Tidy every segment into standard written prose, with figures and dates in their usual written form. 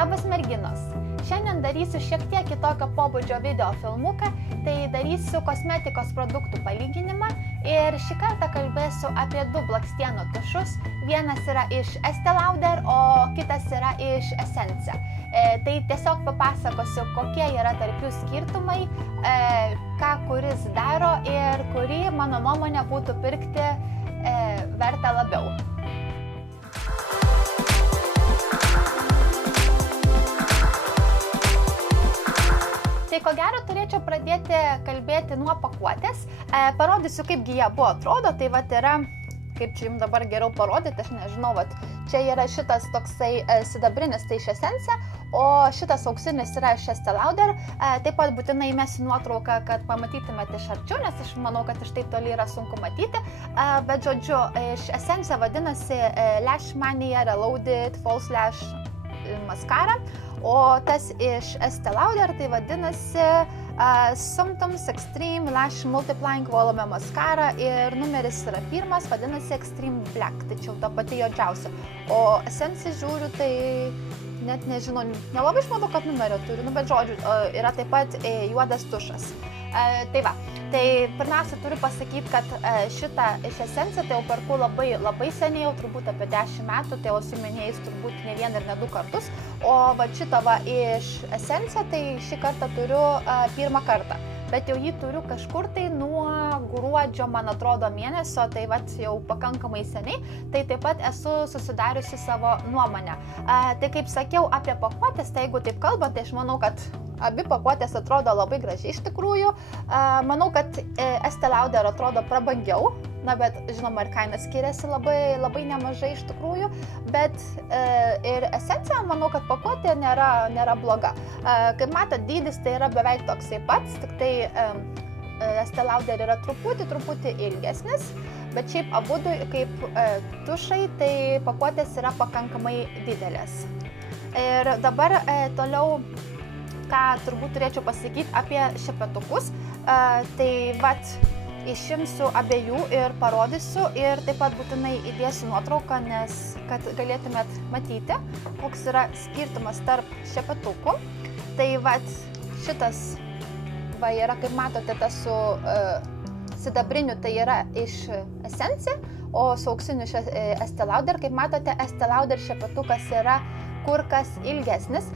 Labas merginos! Šiandien darysiu šiek tiek kitokio pobūdžio video filmuką, tai darysiu kosmetikos produktų palyginimą ir šį kartą kalbėsiu apie du blakstienų tušus. Vienas yra iš Estee Lauder, o kitas yra iš Essence. Tai tiesiog papasakosiu, kokie yra tarp jų skirtumai, ką kuris daro ir kurį, mano nuomonė, būtų pirkti verta labiau. Tai ko gero turėčiau pradėti kalbėti nuo pakuotės. Parodysiu, kaipgi jie buvo atrodo. Tai vat yra, kaip čia jums dabar geriau parodyti, aš nežinau, vat čia yra šitas toksai sidabrinis, tai iš Essence, o šitas auksinis yra iš Estee Lauder. Taip pat būtinai įmesiu nuotrauką, kad pamatytumėte iš arčiau, nes aš manau, kad iš taip toli yra sunku matyti. Bet žodžiu, iš Essence vadinasi Lash Mania Reloaded False Lash Mascara. O tas iš Estee Lauder tai vadinasi Symptoms Extreme Lash Multiplying Volume Mascara ir numeris yra pirmas, vadinasi Extreme Black, tai čia ta pati juodžiausia. O Essence žiūriu, tai net nežinau, nelabai išmanau, kad numerio turi, bet žodžiu, yra taip pat juodas tušas. Tai va, tai pirmiausia turiu pasakyti, kad šitą iš Essence tai jau perku labai seniai, jau turbūt apie 10 metų, tai jau suminėjus turbūt ne vieną ir ne du kartus, o va šitą va iš Essence tai šį kartą turiu pirmą kartą, bet jau jį turiu kažkur tai nuo gruodžio, man atrodo, mėnesio, tai va jau pakankamai seniai, tai taip pat esu susidariusi savo nuomonę. Tai kaip sakiau apie pakuotės, tai jeigu taip kalbant, tai aš manau, kad abi pakuotės atrodo labai gražiai iš tikrųjų. Manau, kad Estee Lauder atrodo prabangiau, na, bet žinoma ir kaina skiriasi labai nemažai iš tikrųjų, bet ir Essence, manau, kad pakuotė nėra bloga. Kaip matot, dydis tai yra beveik toksai pats, tik tai Estee Lauder yra truputį ilgesnis, bet šiaip abudu kaip tušai, tai pakuotės yra pakankamai didelės. Ir dabar toliau, ką turbūt turėčiau pasakyti apie šepetukus, tai vat išimsiu abiejų ir parodysiu ir taip pat būtinai įdėsiu nuotrauką, nes kad galėtumėt matyti, koks yra skirtumas tarp šepetukų. Tai vat šitas va yra, kaip matote, tas su sidabriniu tai yra iš Essence, o su auksiniu iš Estee Lauder. Kaip matote, Estee Lauder šepetukas yra kur kas ilgesnis.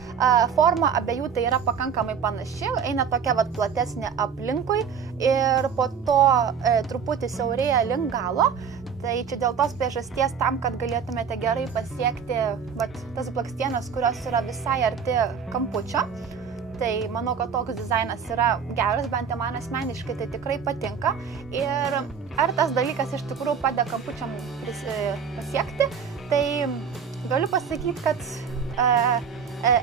Forma abiejų tai yra pakankamai panaši, eina tokia vat platesnė aplinkui ir po to truputį siaurėja link galo. Tai čia dėl tos priežasties tam, kad galėtumėte gerai pasiekti vat tas blakstienas, kurios yra visai arti kampučio. Tai manau, kad toks dizainas yra geras, bent jau man asmeniškai tai tikrai patinka. Ir ar tas dalykas iš tikrųjų padeda kampučiam pasiekti, tai galiu pasakyti, kad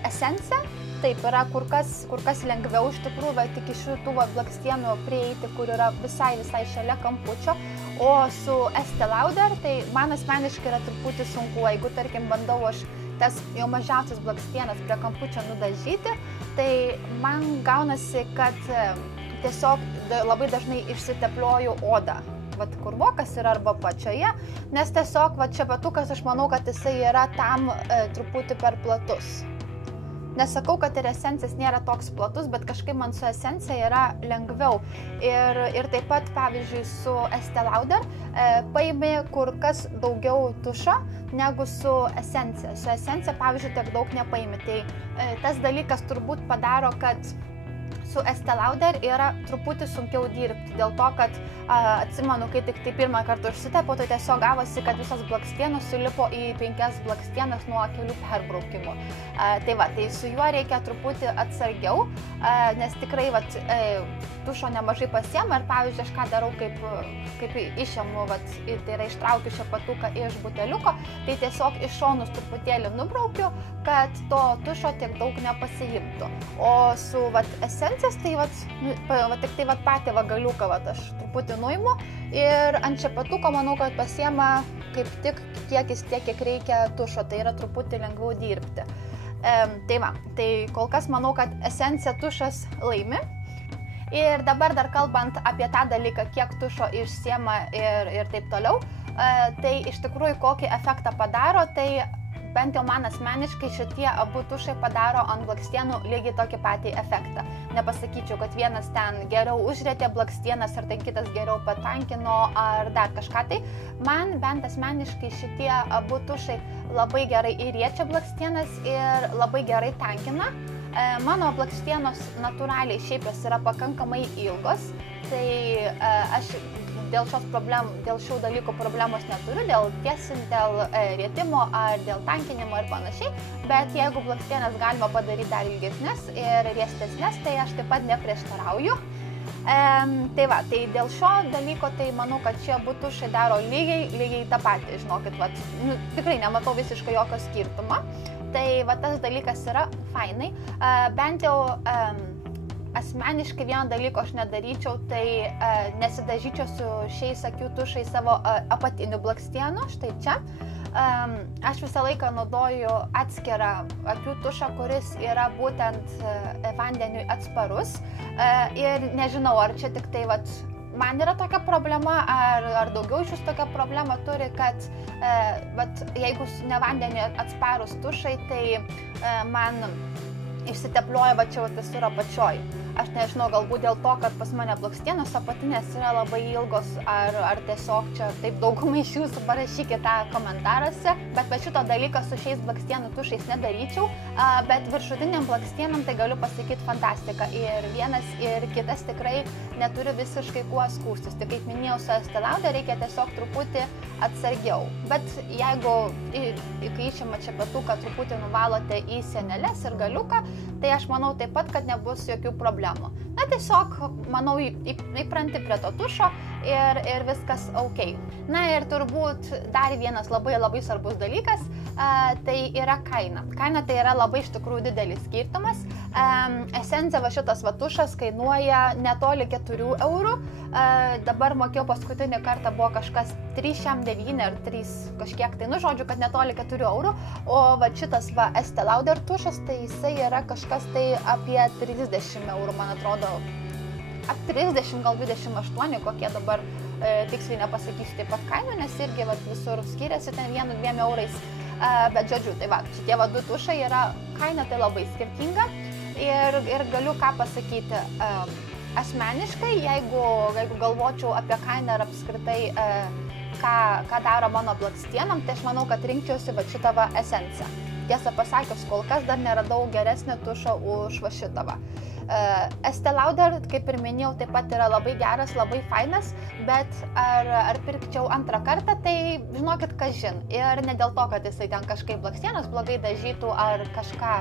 Essence taip yra kur kas lengviau iš tikrųjų, bet tik iš šitų blakstienų prieiti, kur yra visai šalia kampučio. O su Estee Lauder tai man asmeniškai yra truputį sunku, jeigu tarkim bandau aš tas jau mažiausias blakstienas prie kampučio nudažyti, tai man gaunasi, kad tiesiog labai dažnai išsiteplioju odą. Vat kur vokas yra arba pačioje, nes tiesiog vat šepetukas aš manau, kad jisai yra tam truputį per platus. Nesakau, kad ir Essence nėra toks platus, bet kažkaip man su Essence yra lengviau. Ir taip pat, pavyzdžiui, su Estee Lauder paimi kur kas daugiau tušo negu su Essence. Su Essence, pavyzdžiui, tiek daug nepaimi. Tai tas dalykas turbūt padaro, kad su Estee Lauder yra truputį sunkiau dirbti, dėl to, kad atsimenu, kai tik tai pirmą kartą užsitepiau, tai tiesiog gavosi, kad visas blakstienas sulipo į 5 blakstienas nuo kelių perbraukimų. Tai va, tai su juo reikia truputį atsargiau, nes tikrai tušo nemažai pasiema ir pavyzdžiui, aš ką darau, kaip išimu, tai yra ištraukiu šepetuką iš buteliuko, tai tiesiog iš šonus truputėlį nubraukiu, kad to tušo tiek daug nepasiimtų. O su Essence tai tik tai patį galiuką aš truputį nuimu ir ant šepetuko manau, kad pasiema kaip tik kiekis tiek, kiek reikia tušo, tai yra truputį lengviau dirbti. Tai va, tai kol kas manau, kad Essence tušas laimi. Ir dabar dar kalbant apie tą dalyką, kiek tušo išsiema ir taip toliau, tai iš tikrųjų kokį efektą padaro, tai bent jau man asmeniškai šitie abu tušai padaro ant blakstienų lygiai tokį patį efektą. Nepasakyčiau, kad vienas ten geriau užrietė blakstienas ar tai kitas geriau patankino ar dar kažką tai. Man bent asmeniškai šitie abu tušai labai gerai įriečia blakstienas ir labai gerai tankina. Mano blakstienos natūraliai šiaip jos yra pakankamai ilgos, tai aš dėl šių dalykų problemos neturiu, dėl rietimo ar dėl tankinimo ir panašiai, bet jeigu blakstienas galima padaryti dar ilgesnės ir riestesnės, tai aš taip pat neprieštarauju. Tai dėl šio dalyko, tai manau, kad šie abu tušai daro lygiai tą patį, žinokit, tikrai nematau visiškai jokio skirtumo. Tai tas dalykas yra fainai, bent jau asmeniškai vieno dalyko aš nedaryčiau, tai nesidažyčiau su šiais akių tušais savo apatinių blakstienų, štai čia. Aš visą laiką naudoju atskirą akių tušą, kuris yra būtent vandeniui atsparus ir nežinau, ar čia tik tai man yra tokia problema, ar daugiau iš jūs tokią problemą turi, kad jeigu ne vandeniui atsparus tušai, tai man išsiteplioja čia visur apačioj. Aš nežinau, galbūt dėl to, kad pas mane blakstienos apatinės yra labai ilgos, ar tiesiog čia taip daugumai iš jūsų parašykite tą komentaruose, bet šito dalyką su šiais blakstienų tušais nedaryčiau, bet viršutiniam blakstienam tai galiu pasakyti fantastika. Ir vienas ir kitas tikrai neturi visiškai kuo skųstis. Tai kaip minėjau, su Estee Lauder reikia tiesiog truputį atsargiau. Bet jeigu kai išima čia petuką truputį nuvalote į sieneles ir galiuką, tai aš manau taip pat, kad nebus jokių problemų. Na tiesiog, manau, įpranti prie to tušo ir viskas ok. Na ir turbūt dar vienas labai svarbus dalykas, tai yra kaina. Kaina tai yra labai iš tikrųjų didelis skirtumas. Essence šitas tušas kainuoja netoli 4 eurų. Dabar mokėjau paskutinį kartą buvo kažkas 3,9 ar 3 kažkiek tai, žodžiu, kad netoli 4 eurų. O šitas Estee Lauder tušas, tai jisai yra kažkas tai apie 30 eurų, man atrodo. 30, gal 28, kokie dabar tiksliai nepasakysiu taip pat kainų, nes irgi visur skiriasi ten 1-2 eurais. Bet žodžiu, tai šitie du tušai yra kaina tai labai skirtinga ir galiu ką pasakyti. Asmeniškai, jeigu galvočiau apie kainą ir apskritai ką daro mano blakstienam, tai aš manau, kad rinkčiausi šitą Essence. Tiesą pasakius, kol kas dar neradau geresnio tušo už šitą. Estee Lauder, kaip ir minėjau, taip pat yra labai geras, labai fainas, bet ar pirkčiau antrą kartą, tai žinokit, kažin. Ir ne dėl to, kad jisai ten kažkaip blakstienas blogai dažytų ar kažką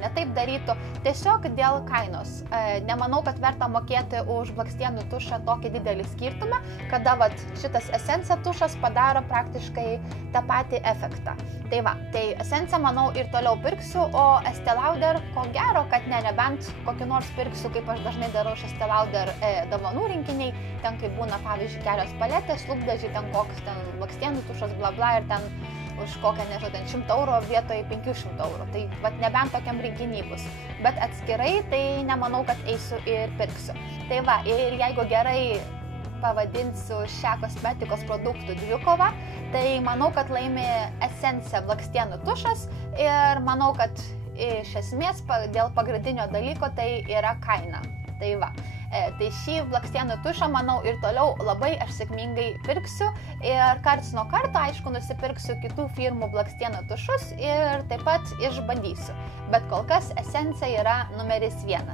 netaip darytų, tiesiog dėl kainos. Nemanau, kad verta mokėti už blakstienų tušą tokį didelį skirtumą, kada šitas Essence tušas padaro praktiškai tą patį efektą. Tai Essence, manau, ir toliau pirksiu, o Estee Lauder, ko gero, kad nebent kokį nors pirksiu, kaip aš dažnai darau iš Estee Lauder dovanų rinkiniai, ten kaip būna, pavyzdžiui, kelios paletės, lūpdažiai, ten koks ten blakstienų tušas, bla bla, ir ten už kokią, nežinau, ten 100 eurų vietoj 500 eurų. Tai nebent tokiam rinkiniai bus. Bet atskirai, tai nemanau, kad eisiu ir pirksiu. Tai ir jeigu gerai pavadinsiu šią kosmetikos produktų dvikovą, tai manau, kad laimi Essence blakstienų tušas ir manau, kad iš esmės dėl pagrindinio dalyko tai yra kaina. Tai šį blakstienų tušą, manau, ir toliau labai aš sėkmingai pirksiu ir karts nuo karto, aišku, nusipirksiu kitų firmų blakstienų tušus ir taip pat išbandysiu. Bet kol kas Essence yra numeris 1.